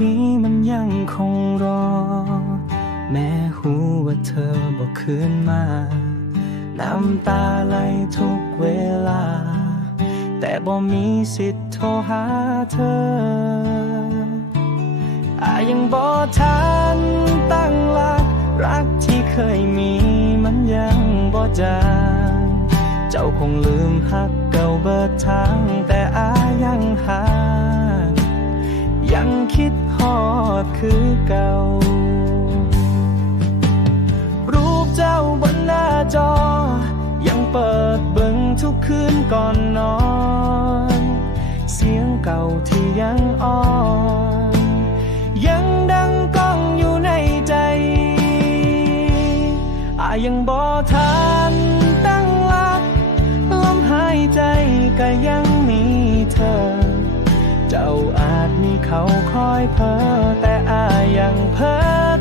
นี้มันยังคงรอ แม้หูว่าเธอบอกคืนมา น้ำตาไหลทุกเวลา แต่บ่มีสิทธิ์โทรหาเธออายังบ่ทันตั้งหลัก รักที่เคยมีมันยังบ่จางเจ้าคงลืมหักเก่าเบิดทางแต่อายังหา คือเก่า รูปเจ้าบนหน้าจอ ยังเปิดเบิ่งทุกคืนก่อนนอน เสียงเก่าที่ยังอ่อนยังดังก้องอยู่ในใจอายังบ่ทันตั้งหลักลมหายใจก็ยัง เขาคอยเพ้อแต่อายังเพ้อ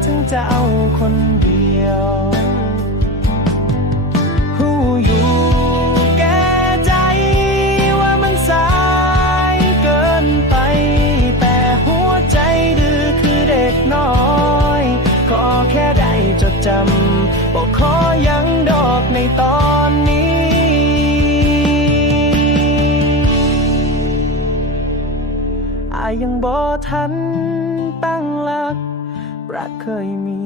ถึงจะเจ้าคนเดียว ผู้อยู่แก่ใจว่ามันสายเกินไป แต่หัวใจดื้อคือเด็กน้อยก็แค่ได้จดจำบอกขอยังดอกในตอนนี้ ยังบ่ทันตั้งหลัก รักเคยมี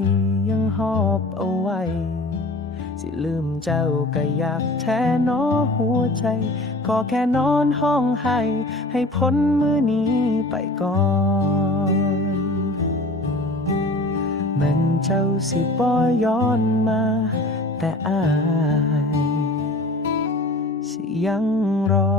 ยังหอบเอาไว้ สิลืมเจ้าก็อยากแท้นอหัวใจก็แค่นอนห้องให้ ให้พ้นมือนี้ไปก่อนแมันเจ้าสิบ่ย้อนมา แต่อาย สิยังรอ